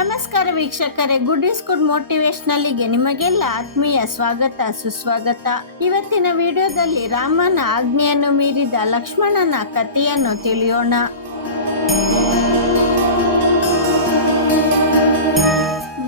ನಮಸ್ಕಾರ ವೀಕ್ಷಕರೇ, good is good ಮೋಟಿವೇಶನಲ್ಗೆ ನಿಮಗೆಲ್ಲ ಆತ್ಮೀಯ ಸ್ವಾಗತ ಸುಸ್ವಾಗತ. ಇವತ್ತಿನ ವಿಡಿಯೋದಲ್ಲಿ ರಾಮನ ಆಜ್ಞೆಯನ್ನು ಮೀರಿದ ಲಕ್ಷ್ಮಣನ ಕಥೆಯನ್ನು ತಿಳಿಯೋಣ.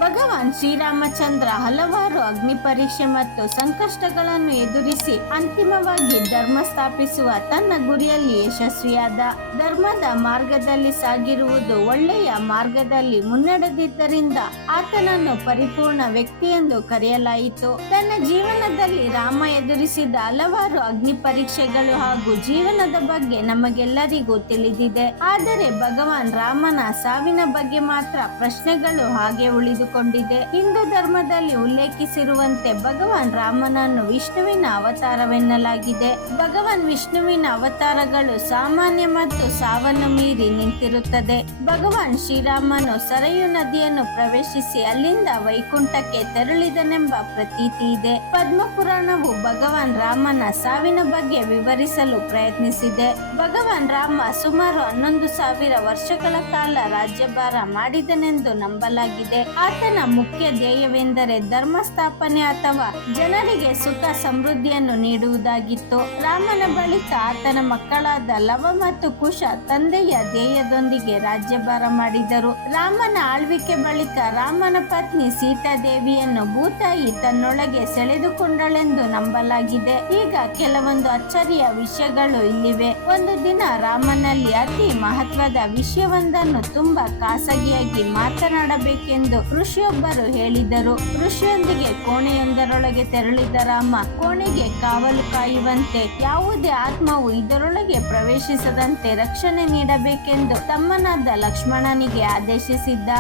ಭಗವಾನ್ ಶ್ರೀರಾಮಚಂದ್ರ ಹಲವಾರು ಅಗ್ನಿ ಪರೀಕ್ಷೆ ಮತ್ತು ಸಂಕಷ್ಟಗಳನ್ನು ಎದುರಿಸಿ ಅಂತಿಮವಾಗಿ ಧರ್ಮ ಸ್ಥಾಪಿಸುವ ತನ್ನ ಗುರಿಯಲ್ಲಿ ಯಶಸ್ವಿಯಾದ. ಧರ್ಮದ ಮಾರ್ಗದಲ್ಲಿ ಸಾಗಿರುವುದು ಒಳ್ಳೆಯ ಮಾರ್ಗದಲ್ಲಿ ಮುನ್ನಡೆದಿದ್ದರಿಂದ ಆತನನ್ನು ಪರಿಪೂರ್ಣ ವ್ಯಕ್ತಿ ಎಂದು ಕರೆಯಲಾಯಿತು. ತನ್ನ ಜೀವನದಲ್ಲಿ ರಾಮ ಎದುರಿಸಿದ ಹಲವಾರು ಅಗ್ನಿ ಪರೀಕ್ಷೆಗಳು ಹಾಗೂ ಜೀವನದ ಬಗ್ಗೆ ನಮಗೆಲ್ಲರಿಗೂ ತಿಳಿದಿದೆ. ಆದರೆ ಭಗವಾನ್ ರಾಮನ ಸಾವಿನ ಬಗ್ಗೆ ಮಾತ್ರ ಪ್ರಶ್ನೆಗಳು ಹಾಗೆ ಉಳಿದುಕೊಂಡಿದೆ. ಹಿಂದೂ ಧರ್ಮದಲ್ಲಿ ಉಲ್ಲೇಖಿಸಿರುವಂತೆ ಭಗವಾನ್ ರಾಮನನ್ನು ವಿಷ್ಣುವಿನ ಅವತಾರವೆನ್ನಲಾಗಿದೆ. ಭಗವಾನ್ ವಿಷ್ಣುವಿನ ಅವತಾರಗಳು ಸಾಮಾನ್ಯ ಮತ್ತು ಸಾವನ್ನು ಮೀರಿ ನಿಂತಿರುತ್ತದೆ. ಭಗವಾನ್ ಶ್ರೀರಾಮನು ಸರಯು ನದಿಯನ್ನು ಪ್ರವೇಶಿಸಿ ಅಲ್ಲಿಂದ ವೈಕುಂಠಕ್ಕೆ ತೆರಳಿದನೆಂಬ ಪ್ರತೀತಿ ಇದೆ. ಪದ್ಮಪುರಾಣವು ಭಗವಾನ್ ರಾಮನ ಸಾವಿನ ಬಗ್ಗೆ ವಿವರಿಸಲು ಪ್ರಯತ್ನಿಸಿದೆ. ಭಗವಾನ್ ರಾಮ ಸುಮಾರು 11,000 ವರ್ಷಗಳ ಕಾಲ ರಾಜ್ಯಭಾರ ಮಾಡಿದನೆಂದು ನಂಬಲಾಗಿದೆ. ಆತನ ಮುಖ್ಯ ಧ್ಯೇಯವೆಂದರೆ ಧರ್ಮ ಸ್ಥಾಪನೆ ಅಥವಾ ಜನರಿಗೆ ಸುಖ ಸಮೃದ್ಧಿಯನ್ನು ನೀಡುವುದಾಗಿತ್ತು. ರಾಮನ ಬಳಿಕ ಆತನ ಮಕ್ಕಳಾದ ಲವ ಮತ್ತು ಕುಶ ತಂದೆಯ ಧ್ಯೇಯದೊಂದಿಗೆ ರಾಜ್ಯಭಾರ ಮಾಡಿದರು. ರಾಮನ ಆಳ್ವಿಕೆ ಬಳಿಕ ರಾಮನ ಪತ್ನಿ ಸೀತಾದೇವಿಯನ್ನು ಭೂತಾಯಿ ತನ್ನೊಳಗೆ ಸೆಳೆದುಕೊಂಡಳೆಂದು ನಂಬಲಾಗಿದೆ. ಈಗ ಕೆಲವೊಂದು ಅಚ್ಚರಿಯ ವಿಷಯಗಳು ಇಲ್ಲಿವೆ. ಒಂದು ದಿನ ರಾಮನಲ್ಲಿ ಅತಿ ಮಹತ್ವದ ವಿಷಯವೊಂದನ್ನು ತುಂಬಾ ಖಾಸಗಿಯಾಗಿ ಮಾತನಾಡಬೇಕೆಂದು ಋಷಿಯೊಬ್ಬರು ಹೇಳಿದರು. ಋಷಿಯೊಂದಿಗೆ ಕೋಣೆಯೊಂದರೊಳಗೆ ತೆರಳಿದ ರಾಮ ಕೋಣೆಗೆ ಕಾವಲು ಕಾಯುವಂತೆ, ಯಾವುದೇ ಆತ್ಮವು ಇದರೊಳಗೆ ಪ್ರವೇಶಿಸದಂತೆ ರಕ್ಷಣೆ ನೀಡಬೇಕೆಂದು ತಮ್ಮನಾದ ಲಕ್ಷ್ಮಣನಿಗೆ ಆದೇಶಿಸಿದ್ದ.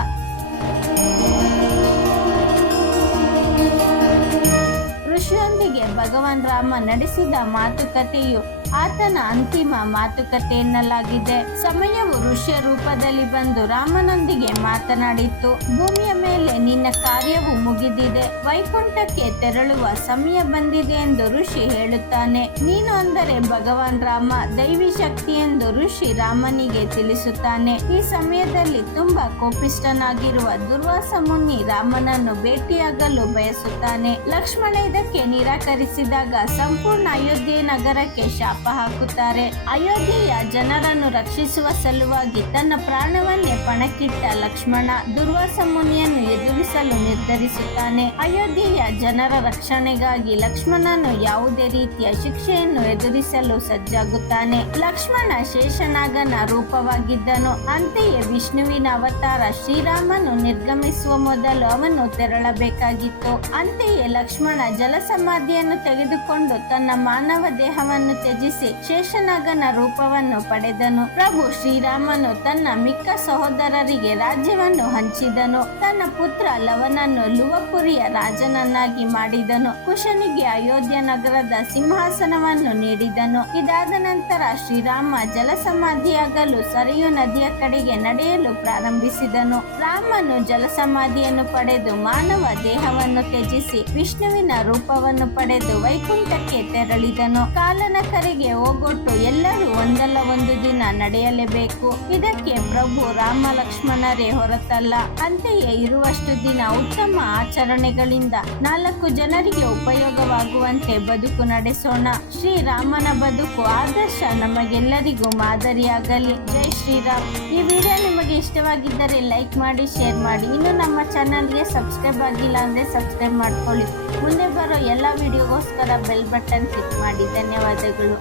ಋಷಿಯೊಂದಿಗೆ ಭಗವಾನ್ ರಾಮ ನಡೆಸಿದ ಮಾತುಕತೆಯು ಆತನ ಅಂತಿಮ ಮಾತುಕತೆ ಎನ್ನಲಾಗಿದೆ. ಸಮಯವು ಋಷಿಯ ರೂಪದಲ್ಲಿ ಬಂದು ರಾಮನೊಂದಿಗೆ ಮಾತನಾಡಿತ್ತು. ಭೂಮಿಯ ಮೇಲೆ ನಿನ್ನ ಕಾರ್ಯವು ಮುಗಿದಿದೆ, ವೈಕುಂಠಕ್ಕೆ ತೆರಳುವ ಸಮಯ ಬಂದಿದೆ ಎಂದು ಋಷಿ ಹೇಳುತ್ತಾನೆ. ನೀನು ಅಂದರೆ ಭಗವಾನ್ ರಾಮ, ದೈವಿ ಶಕ್ತಿ ಎಂದು ಋಷಿ ರಾಮನಿಗೆ ತಿಳಿಸುತ್ತಾನೆ. ಈ ಸಮಯದಲ್ಲಿ ತುಂಬಾ ಕೋಪಿಷ್ಠನಾಗಿರುವ ದುರ್ವಾಸ ಮುನಿ ರಾಮನನ್ನು ಭೇಟಿಯಾಗಲು ಬಯಸುತ್ತಾನೆ. ಲಕ್ಷ್ಮಣ ಇದಕ್ಕೆ ನಿರಾಕರಿಸಿದಾಗ ಸಂಪೂರ್ಣ ಅಯೋಧ್ಯೆ ನಗರಕ್ಕೆ ಶಾಪ ಹಾಕುತ್ತಾರೆ. ಅಯೋಧ್ಯೆಯ ಜನರನ್ನು ರಕ್ಷಿಸುವ ಸಲುವಾಗಿ ತನ್ನ ಪ್ರಾಣವನ್ನೇ ಪಣಕ್ಕಿಟ್ಟ ಲಕ್ಷ್ಮಣ ದುರ್ವಾಸ ಮುನಿಯನ್ನು ಎದುರಿಸಲು ನಿರ್ಧರಿಸುತ್ತಾನೆ. ಅಯೋಧ್ಯೆಯ ಜನರ ರಕ್ಷಣೆಗಾಗಿ ಲಕ್ಷ್ಮಣನು ಯಾವುದೇ ರೀತಿಯ ಶಿಕ್ಷೆಯನ್ನು ಎದುರಿಸಲು ಸಜ್ಜಾಗುತ್ತಾನೆ. ಲಕ್ಷ್ಮಣ ಶೇಷನಾಗನ ರೂಪವಾಗಿದ್ದನು. ಅಂತೆಯೇ ವಿಷ್ಣುವಿನ ಅವತಾರ ಶ್ರೀರಾಮನು ನಿರ್ಗಮಿಸುವ ಮೊದಲು ಅವನು ತೆರಳಬೇಕಾಗಿತ್ತು. ಅಂತೆಯೇ ಲಕ್ಷ್ಮಣ ಜಲಸಮಾಧಿಯನ್ನು ತೆಗೆದುಕೊಂಡು ತನ್ನ ಮಾನವ ದೇಹವನ್ನು ತ್ಯಜಿಸಿ ಶೇಷನಾಗನ ರೂಪವನ್ನು ಪಡೆದನು. ಪ್ರಭು ಶ್ರೀರಾಮನು ತನ್ನ ಮಿಕ್ಕ ಸಹೋದರರಿಗೆ ರಾಜ್ಯವನ್ನು ಹಂಚಿದನು. ತನ್ನ ಪುತ್ರ ಲವನನ್ನು ಲುವಪುರಿಯ ರಾಜನನ್ನಾಗಿ ಮಾಡಿದನು. ಕುಶನಿಗೆ ಅಯೋಧ್ಯ ನಗರದ ಸಿಂಹಾಸನವನ್ನು ನೀಡಿದನು. ಇದಾದ ನಂತರ ಶ್ರೀರಾಮ ಜಲಸಮಾಧಿಯಾಗಲು ಸರಯು ನದಿಯ ಕಡೆಗೆ ನಡೆಯಲು ಪ್ರಾರಂಭಿಸಿದನು. ರಾಮನು ಜಲಸಮಾಧಿಯನ್ನು ಪಡೆದು ಮಾನವ ದೇಹವನ್ನು ತ್ಯಜಿಸಿ ವಿಷ್ಣುವಿನ ರೂಪವನ್ನು ಪಡೆದು ವೈಕುಂಠಕ್ಕೆ ತೆರಳಿದನು. ಕಾಲನ ಕರೆಗೆ ಹೋಗೊಟ್ಟು ಎಲ್ಲರೂ ಒಂದಲ್ಲ ಒಂದು ದಿನ ನಡೆಯಲೇಬೇಕು. ಇದಕ್ಕೆ ಪ್ರಭು ರಾಮ ಲಕ್ಷ್ಮಣರೇ ಹೊರತಲ್ಲ. ಅಂತೆಯೇ ಇರುವಷ್ಟು ದಿನ ಉತ್ತಮ ಆಚರಣೆಗಳಿಂದ 4 ಜನರಿಗೆ ಉಪಯೋಗವಾಗುವಂತೆ ಬದುಕು ನಡೆಸೋಣ. ಶ್ರೀರಾಮನ ಬದುಕು ಆದರ್ಶ ನಮಗೆಲ್ಲರಿಗೂ ಮಾದರಿಯಾಗಲಿ. ಜೈ ಶ್ರೀರಾಮ್. ಈ ವಿಡಿಯೋ ನಿಮಗೆ ಇಷ್ಟವಾಗಿದ್ದರೆ ಲೈಕ್ ಮಾಡಿ, ಶೇರ್ ಮಾಡಿ. ಇನ್ನು ನಮ್ಮ ಚಾನಲ್ಗೆ ಸಬ್ಸ್ಕ್ರೈಬ್ ಆಗಿಲ್ಲ ಅಂದರೆ ಸಬ್ಸ್ಕ್ರೈಬ್ ಮಾಡ್ಕೊಳ್ಳಿ. ಮುಂದೆ ಬರೋ ಎಲ್ಲ ವಿಡಿಯೋಗೋಸ್ಕರ ಬೆಲ್ ಬಟನ್ ಕ್ಲಿಕ್ ಮಾಡಿ. ಧನ್ಯವಾದಗಳು.